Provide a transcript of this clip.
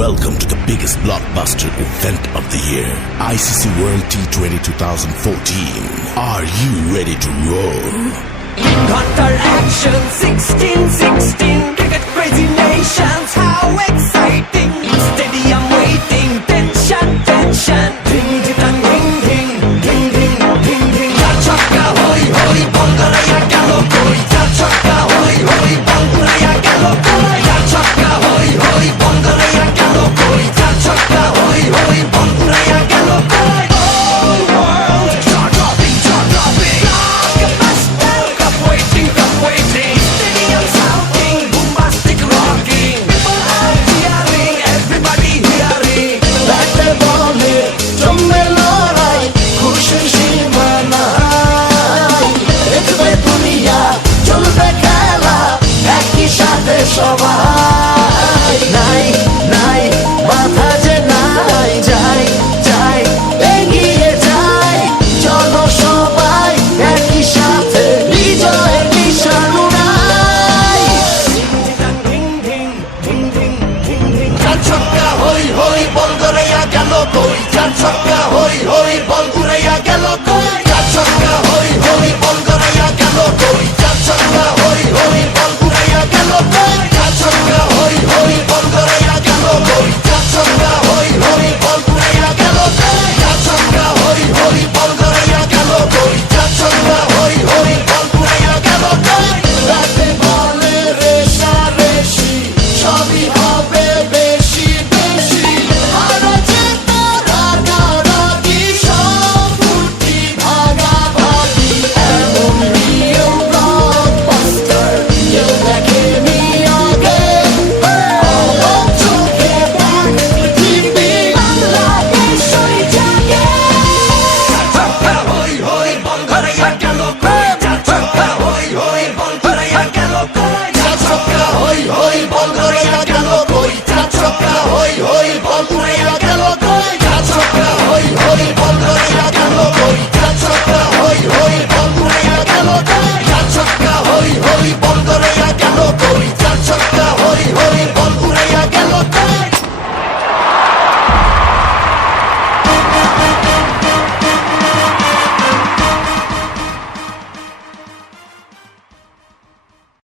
Welcome to the biggest blockbuster event of the year, ICC World T20 2014. Are you ready to roll? Hunter action 16-16 cricket crazy nations, how exciting! Stadium waiting, tension, tension. Ding ding ding ding ding ding ding ding. Char chakka hoi hoi, Bangalaya gelo koi. Char chakka hoi hoi, Bangalaya gelo koi. Char chakka hoi hoi, Bangalaya gelo koi. Char chakka hoi hoi, Bangalaya gelo koi. Whole world jaw dropping, jaw dropping. Blockbuster, cup waiting, cup waiting. Stadium shouting, bombastic rocking. People are cheering, everybody hearing. ব্যাটে বলে জমে লড়াই, খুশির সীমা নাই। দেখবে দুনিয়া, চলবে খেলা, একই সাথে সবাই। নাই নাই মাথা যে নাই, যাই যাই এগিয়ে যাই। চলো সবাই একই সাথে, বিজয়ের নিশান উড়াই। Ding ding ding ding ding ding. চার ছক্কা হই হই, বল গড়াইয়া গেল কই। চার ছক্কা হই